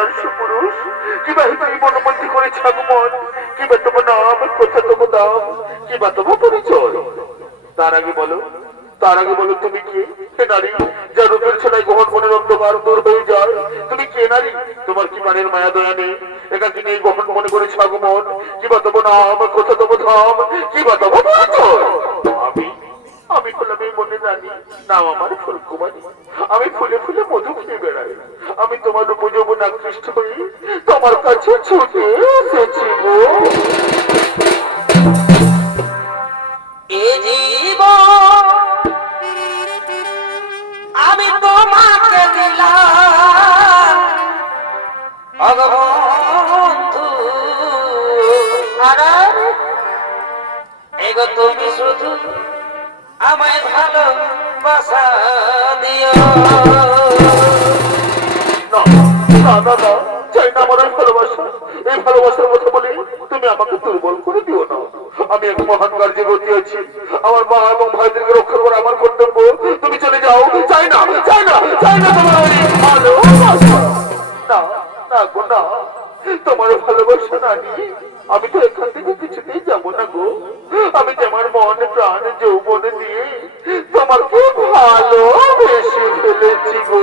সুন্দর সুপুরুষ কিবা তুমি মনোমন্ত্রী করেছে আগমন, কিবা তোমার নাম কোথা তোমার দাম, কিবা তোমার পরিচয়। তার আগে বলো, তার আগে বলো, তুমি কে? হে নারী, যা রূপের ছোড়ায় গ্রহণ মনের অন্ধকার দূর হয়ে যায়, তুমি কে নারী? তোমার কি মানের মায়া দয়া নেই? একাকি নেই গ্রহণ মনে করেছে আগমন, কিবা তোমার নাম কোথা তোমার ধাম কিবা তোমার পরিচয়। আমি আমি হলাম এই মনে জানি নাম আমার ফুলকুমারী আমি ফুলে ফুলে মধু খেয়ে বেড়াই আমি তোমার উপযোগন আকৃষ্ট হয়ে তোমার কাছে ছুটে এসেছি গো এ জীব আমি তোমাকে দিলাম। অগবন্ধু আরে এগো তুমি শুধু আমায় ভালো বাসা দিও না না না। চাই না আমার ভালোবাসা। এই ভালোবাসার কথা বলে, তুমি আমাকে দুর্বল করে দিও না। আমি এক মহান কার্যে গতি আছি। আমার মা এবং ভাইদেরকে রক্ষা করা আমার কর্তব্য। তুমি চলে যাও। চাই না চাই না চাই না তোমার ওই ভালোবাসা। না না গো, না। তোমার ভালোবাসা না নিয়ে আমি তো এখান থেকে কিছুতেই যাব না গো। আমি যে আমার মন, প্রাণ, যৌবন দিয়ে তোমাকে ভালোবেসে ফেলেছি গো।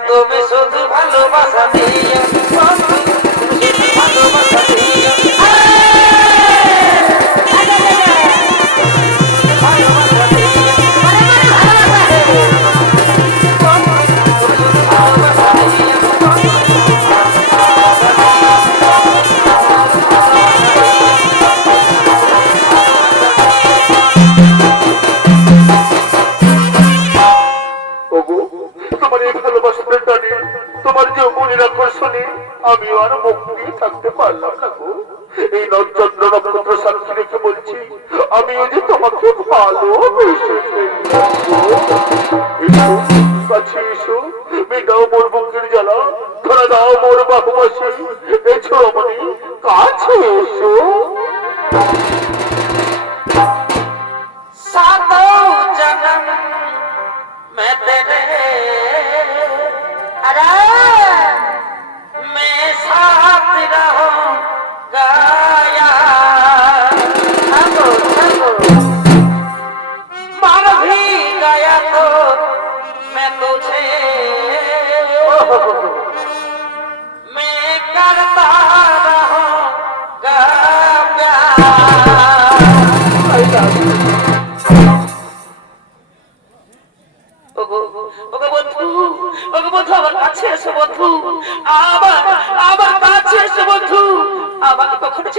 তুমি শুধু ভালোবাসা দিও রেখে বলছি আমিও যে তোমাকে ভালোবেসে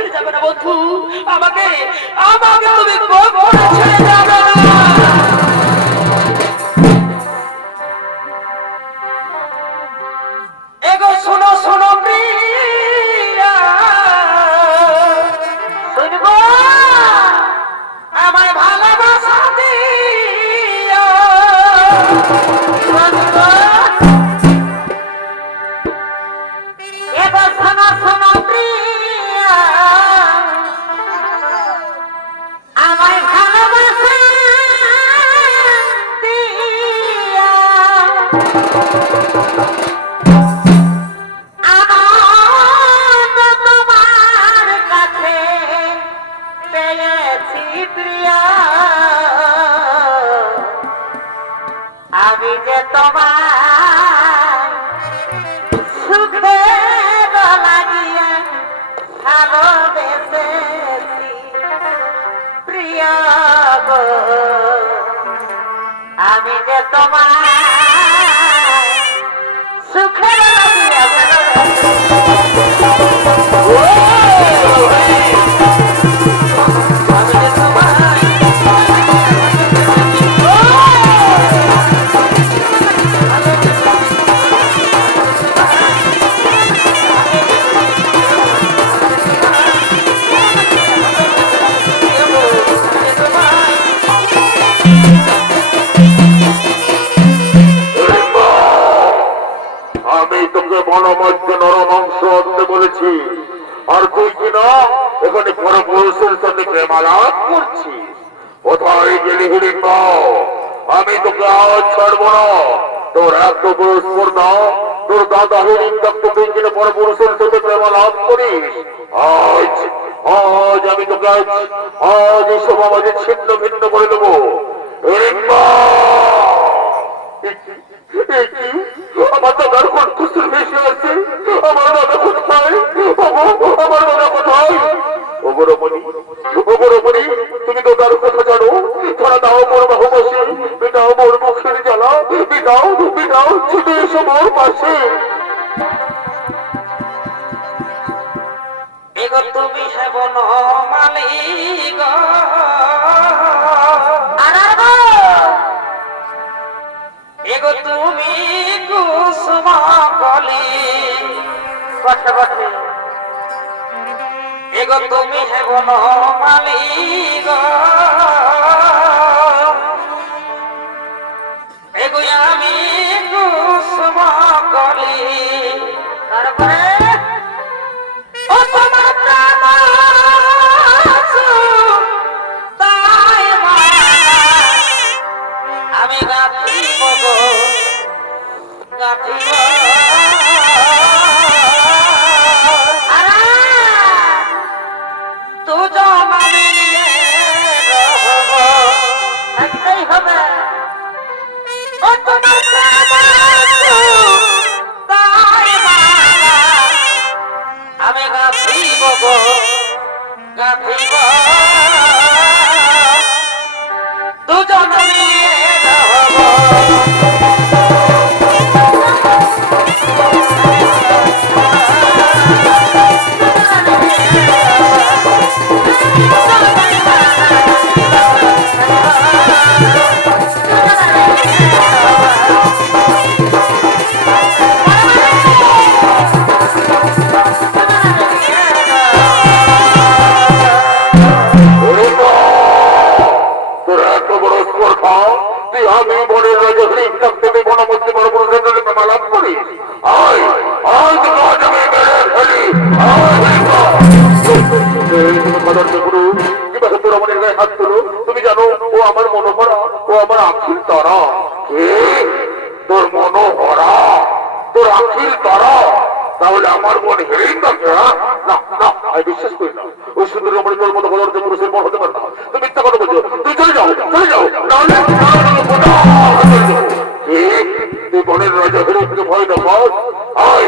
ছেড়ে যাবে না বন্ধু। আমাকে আমাকে তুমি ছেড়ে যাবে না। ভালোবেসেছি প্রিয়া গো আমি যে তোমার তোকে বনমধ্য নরমাংস আনতে বলেছি। আর তুই কি না? এখানে পরপুরুষের সাথে প্রেমালাপ করছিস। কোথায় গেলি হিড়িম্ব আমি তোকে আজ ছাড়বো না। তোর এত বড় স্পর্ধা তোর দাদা হিড়িম্বাকে তুই কিনা পরপুরুষের সাথে প্রেমালাপ করিস? আজ আজ আমি তোকে আজ আজ এই সমাজে ছিন্ন ভিন্ন এগো তুমি কুসুম কলি। কষ্ট কষ্টে এগো তুমি হে বন মালিক এগো আমি কুসুম কলি। দুজন মিলিয়ে রহব, থাকতেই হবে। ও তোমার আমি গাঁথিব গো গুরু। কীভাবে তোর গায়ে হাত তোলো। তুমি জানো, ও আমার মনোহরা, ও আমার আখির তারা। তোর মনোহরা, তোর আখির তারা। তাহলে আমার মন হিড়িম্বাকে হ্যাঁ? না না, আমি বিশ্বাস করি না। ওই সুন্দর রমণী তোর মতো কদর্য পুরুষের মন হতে পারে না। তুমি মিথ্যা কথা বলছো। তুই চলে যাও চলে যাও। নাহলে? তুই বনের রাজা হিড়িম্বকে ভয় না পাস আয়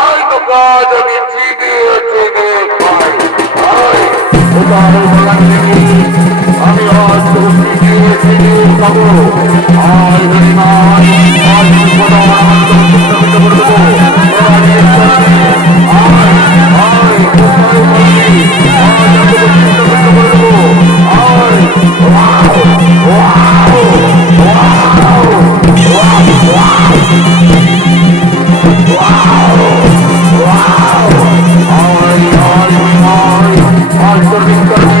আয় তো কাজ আমি চিবিয়ে আমি আজ আয় হরিমা দাদা